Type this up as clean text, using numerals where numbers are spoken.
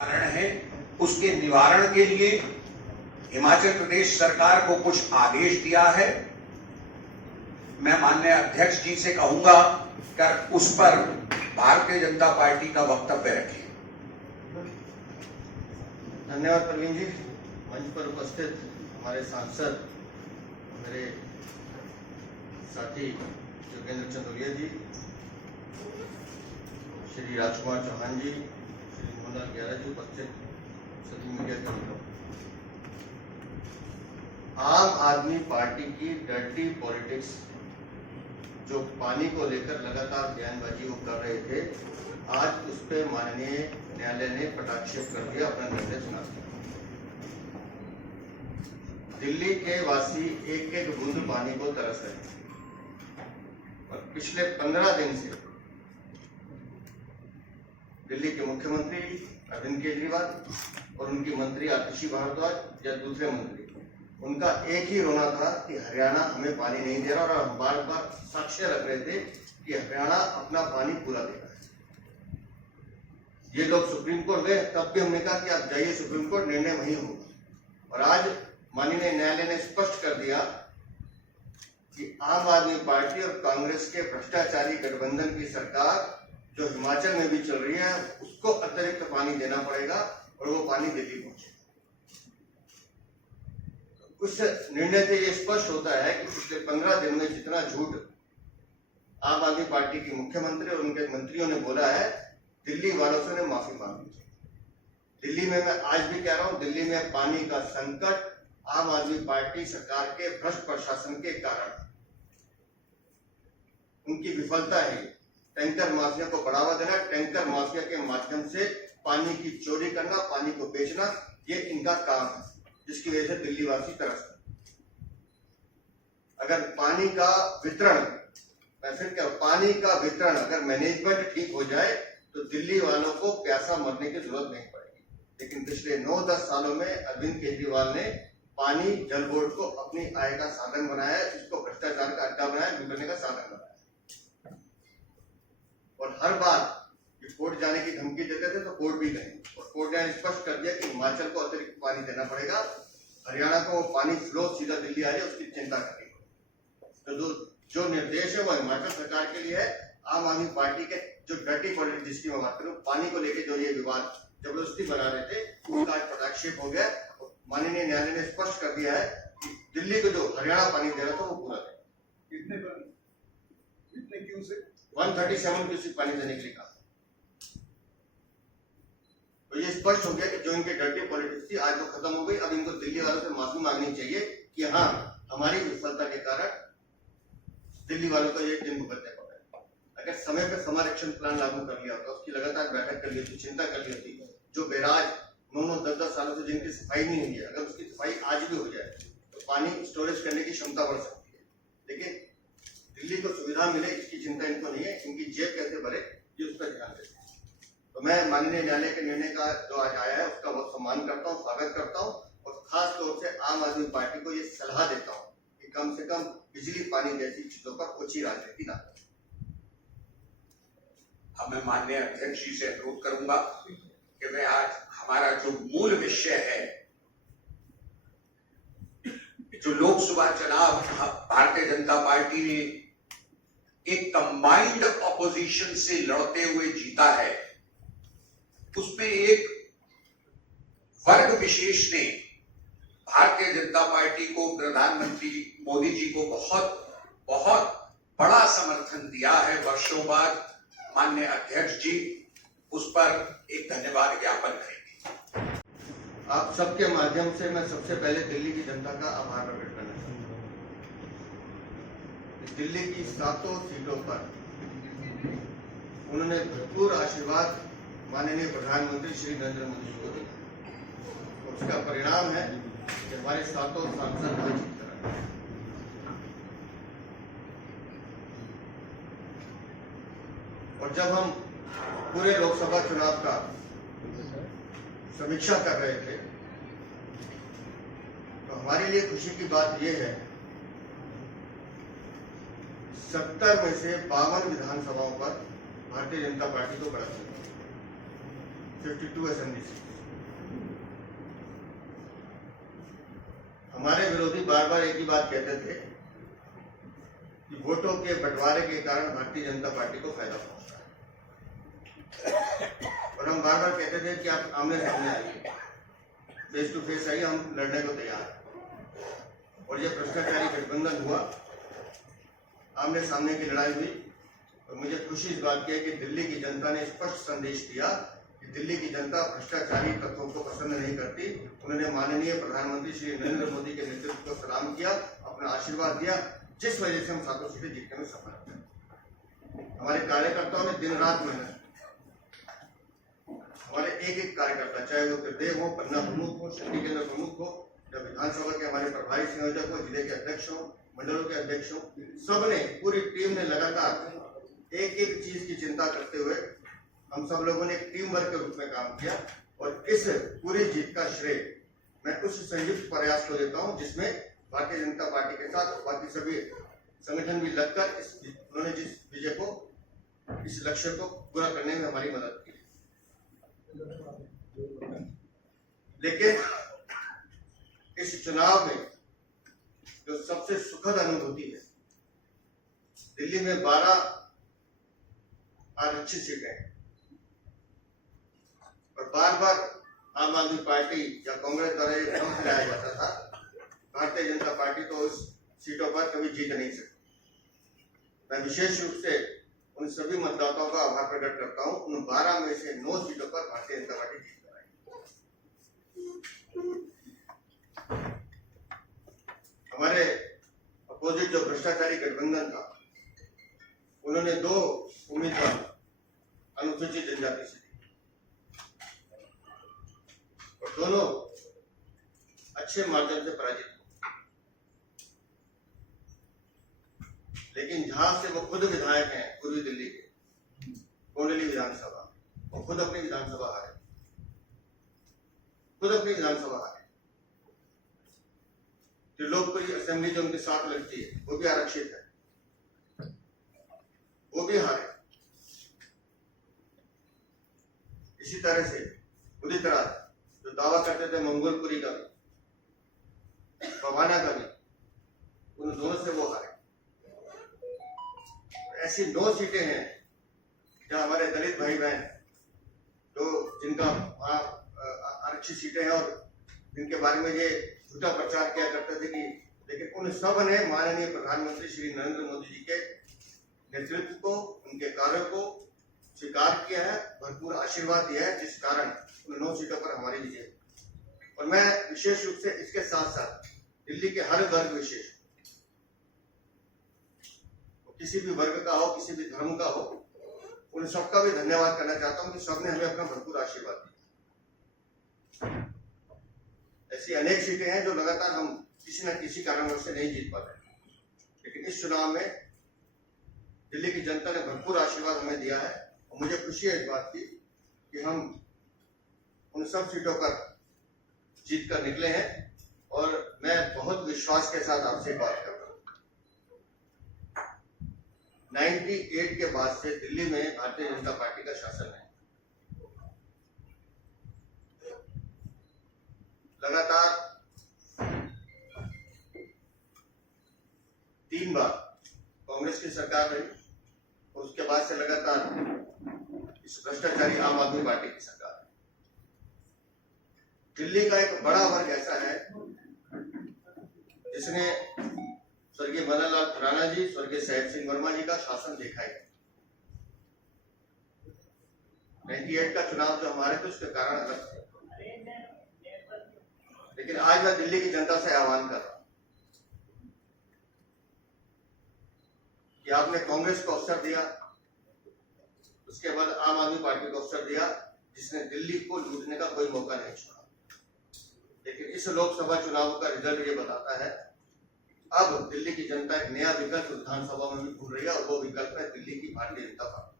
कारण है, उसके निवारण के लिए हिमाचल प्रदेश सरकार को कुछ आदेश दिया है। मैं माननीय अध्यक्ष जी से कहूंगा कि उस पर भारतीय जनता पार्टी का वक्तव्य रखें। धन्यवाद प्रवीण जी। मंच पर उपस्थित हमारे सांसद, मेरे साथी योगेंद्र चंदोलिया जी, श्री राजकुमार चौहान जी, श्री मोहनलाल ग्यारा जी, उपस्थित सभी मीडिया कर्मियों, आम आदमी पार्टी की डर्टी पॉलिटिक्स जो पानी को लेकर लगातार बयानबाजी वो कर रहे थे, आज उस पर माननीय न्यायालय ने कटाक्षेप कर दिया, अपना निर्णय सुना दिया। दिल्ली के वासी एक एक बूंद पानी को तरस रहे हैं और पिछले 15 दिन से दिल्ली के मुख्यमंत्री अरविंद केजरीवाल और उनकी मंत्री आतिशी भारद्वाज या दूसरे मंत्री, उनका एक ही रोना था कि हरियाणा हमें पानी नहीं दे रहा, और हम बार बार साक्ष्य रख रहे थे कि हरियाणा अपना पानी पूरा दे रहा है। ये लोग सुप्रीम कोर्ट गए, तब भी हमने कहा कि आप जाइए सुप्रीम कोर्ट, निर्णय वही होगा। और आज माननीय न्यायालय ने स्पष्ट कर दिया कि आम आदमी पार्टी और कांग्रेस के भ्रष्टाचारी गठबंधन की सरकार जो हिमाचल में भी चल रही है, उसको अतिरिक्त पानी देना पड़ेगा और वो पानी दिल्ली पहुंचे। उस निर्णय से ये स्पष्ट होता है कि पिछले 15 दिन में जितना झूठ आम आदमी पार्टी के मुख्यमंत्री और उनके मंत्रियों ने बोला है, दिल्ली वालों से माफी मांगनी चाहिए। दिल्ली में मैं आज भी कह रहा हूं, दिल्ली में पानी का संकट आम आदमी पार्टी सरकार के भ्रष्ट प्रशासन के कारण, उनकी विफलता है। टैंकर माफिया को बढ़ावा देना, टैंकर माफिया के माध्यम से पानी की चोरी करना, पानी को बेचना, ये इनका काम है, जिसकी वजह से दिल्ली वासी तरसते। अगर पानी का वितरण, मैं फिर कह रहा हूं, पानी का वितरण अगर मैनेजमेंट ठीक हो जाए तो दिल्ली वालों को प्यासा मरने की जरूरत नहीं पड़ेगी। लेकिन पिछले 9-10 सालों में अरविंद केजरीवाल ने पानी जल बोर्ड को अपनी आय का साधन बनाया, इसको भ्रष्टाचार का अड्डा बनाया, लूटने का साधन बनाया। और हर बार ये कोर्ट जाने की धमकी देते थे तो कोर्ट भी गए, और कोर्ट ने स्पष्ट कर दिया कि हिमाचल को अतिरिक्त पानी देना पड़ेगा, हरियाणा को पानी फ्लो सीधा दिल्ली आ जाए, उसकी चिंता करनी। तो जो निर्देश है वो हिमाचल सरकार के लिए है। आम आदमी पार्टी के जो डर्टी पॉलिटिक्स जिसकी मैं बात करूं, पानी को लेकर जो ये विवाद जबरदस्ती बना रहे थे, उसका आज कटाक्षेप हो गया। माननीय न्यायालय ने स्पष्ट कर दिया है कि दिल्ली को जो हरियाणा पानी दे रहा था वो पूरा दे। कितने क्यों से 137 क्यूसेक पानी देने के लिए कहा। तो ये स्पष्ट हो गया कि जो इनके डर्टी पॉलिटिक्स थी आज वो खत्म हो गई। अब इनको दिल्ली वालों से माफी मांगनी चाहिए कि हाँ, हमारी विफलता के कारण दिल्ली वालों को ये दिन भुगतने पड़ रहा है। अगर समय पर समर एक्शन प्लान लागू कर लिया होता, उसकी लगातार बैठक कर ली होती, चिंता कर ली होती, जो बैराज 9-10 सालों से जिनकी सफाई नहीं हुई है, अगर उसकी सफाई आज भी हो जाए तो पानी स्टोरेज करने की क्षमता बढ़ सकती है। लेकिन दिल्ली को सुविधा मिले इसकी चिंता इनको नहीं है, इनकी जेब कैसे भरे ये उस पर ध्यान देते हैं। तो मैं माननीय न्यायालय के निर्णय का जो आज आया है उसका बहुत सम्मान करता हूँ, स्वागत करता हूँ, और खास तौर से आम आदमी पार्टी को ये सलाह देता हूँ कि कम से कम बिजली पानी जैसी चीजों पर ओछी राजनीति ना करें। अब मैं माननीय अध्यक्ष जी से अनुरोध करूंगा कि मैं आज हमारा जो मूल विषय है, जो लोकसभा चुनाव भारतीय जनता पार्टी ने एक कंबाइंड ऑपोजिशन से लड़ते हुए जीता है, उसमें एक वर्ग विशेष ने भारतीय जनता पार्टी को, प्रधानमंत्री मोदी जी को बहुत बहुत बड़ा समर्थन दिया है वर्षों बाद। माननीय अध्यक्ष जी उस पर एक धन्यवाद ज्ञापन करेंगे। आप सबके माध्यम से मैं सबसे पहले दिल्ली की जनता का आभार प्रकट करना चाहता हूँ। दिल्ली की 7 सीटों पर उन्होंने भरपूर आशीर्वाद माननीय प्रधानमंत्री श्री नरेंद्र मोदी जी को दिया। उसका परिणाम है कि हमारे 7 सांसद आज जीत कर आए। और जब हम पूरे लोकसभा चुनाव का समीक्षा कर रहे थे तो हमारे लिए खुशी की बात यह है, 70 में से 52 विधानसभाओं पर भारतीय जनता पार्टी को बढ़ा 52 असेंबली सीट। हमारे विरोधी बार बार एक ही बात कहते थे कि वोटों के बंटवारे के कारण भारतीय जनता पार्टी को फायदा पहुंचता है, और हम बार बार कहते थे कि आप आमने सामने आइए, फेस टू फेस आइए, हम लड़ने को तैयार हैं। और ये भ्रष्टाचारी गठबंधन हुआ, आमने सामने की लड़ाई हुई, और मुझे खुशी इस बात की है कि दिल्ली की जनता ने स्पष्ट संदेश दिया कि दिल्ली की जनता भ्रष्टाचारी तत्वों को पसंद नहीं करती। उन्होंने माननीय प्रधानमंत्री श्री नरेंद्र मोदी के नेतृत्व को सलाम किया, अपना आशीर्वाद दिया, जिस वजह से हम 7 सीटें जीतने में सफल हुए। हमारे कार्यकर्ताओं ने दिन रात मेहनत, हमारे एक कार्यकर्ता, चाहे वो त्रिदेव हो, पन्ना प्रमुख हो, शक्ति केंद्र प्रमुख हो, या विधानसभा के हमारे प्रभारी संयोजक हो, जिले के अध्यक्ष हो, मंडलों के अध्यक्ष हो, सबने, पूरी टीम ने लगातार एक एक चीज की चिंता करते हुए हम सब लोगों ने एक टीम वर्क के रूप में काम किया। और इस पूरी जीत का श्रेय मैं उस संयुक्त प्रयास को देता हूं जिसमें भारतीय जनता पार्टी के साथ बाकी सभी संगठन भी लगकर उन्होंने जिस विजय को, इस लक्ष्य को पूरा करने में हमारी मदद की। लेकिन इस चुनाव में जो सबसे सुखद अनुभूति है, दिल्ली में 12 आरक्षित सीटें हैं, और बार बार आम आदमी पार्टी या कांग्रेस द्वारा ये भ्रम फैलाया जाता था भारतीय जनता पार्टी तो उस सीटों पर कभी जीत नहीं सकती। मैं विशेष रूप से उन सभी मतदाताओं का आभार प्रकट करता हूं, उन 12 में से 9 सीटों पर भारतीय जनता पार्टी जीत कर आई। हमारे अपोजिट जो भ्रष्टाचारी गठबंधन था, उन्होंने 2 उम्मीदवार अनुसूचित जनजाति से दी, और दोनों अच्छे मार्जिन से पराजित हुए। लेकिन जहां से वो खुद विधायक हैं, पूर्वी दिल्ली के कोंडली विधानसभा, वो खुद अपनी विधानसभा हारे, जो लोकप्रिय असेंबली जो उनके साथ लगती है वो भी आरक्षित है, वो भी हारे। इसी तरह से उदित राज जो दावा करते थे मंगोलपुरी का भी, बवाना का भी, उन दोनों से वो हारे। ऐसी 9 सीटें हैं जहां हमारे दलित भाई बहन जो जिनका आरक्षित सीटें हैं और जिनके बारे में ये झूठा प्रचार किया करते थे कि, लेकिन उन सब ने माननीय प्रधानमंत्री श्री नरेंद्र मोदी जी के नेतृत्व को, उनके कार्यों को स्वीकार किया है, भरपूर आशीर्वाद दिया है, जिस कारण उन 9 सीटों पर हमारी विजय हुई। और मैं विशेष रूप से इसके साथ साथ दिल्ली के हर वर्ग विशेष, किसी भी वर्ग का हो, किसी भी धर्म का हो, उन सबका भी धन्यवाद करना चाहता हूं कि सबने हमें अपना भरपूर आशीर्वाद दिया। ऐसी अनेक सीटें हैं जो लगातार हम किसी न किसी कारणवश से नहीं जीत पाते, लेकिन इस चुनाव में दिल्ली की जनता ने भरपूर आशीर्वाद हमें दिया है, और मुझे खुशी है इस बात की कि हम उन सब सीटों पर जीत कर निकले हैं। और मैं बहुत विश्वास के साथ आपसे बात कर रहा हूं, 98 के बाद से दिल्ली में भारतीय जनता पार्टी का शासन है। लगातार 3 बार कांग्रेस की सरकार रही, और उसके बाद से लगातार इस भ्रष्टाचारी आम आदमी पार्टी की सरकार है। दिल्ली का एक बड़ा वर्ग ऐसा है जिसने स्वर्गीय मदन लाल खुराना जी, स्वर्गीय सैयद सिंह वर्मा जी का शासन देखा है। 98 का चुनाव जो हमारे थे उसके कारण अलग थे, लेकिन आज मैं दिल्ली की जनता से आह्वान कर रहा हूं कि आपने कांग्रेस को अवसर दिया, उसके बाद आम आदमी पार्टी को अवसर दिया, जिसने दिल्ली को लूटने का कोई मौका नहीं छोड़ा। लेकिन इस लोकसभा चुनाव का रिजल्ट ये बताता है अब दिल्ली की जनता एक नया विकल्प विधानसभा में भी ढूंढ रही है, और वो विकल्प है दिल्ली की भारतीय जनता पार्टी।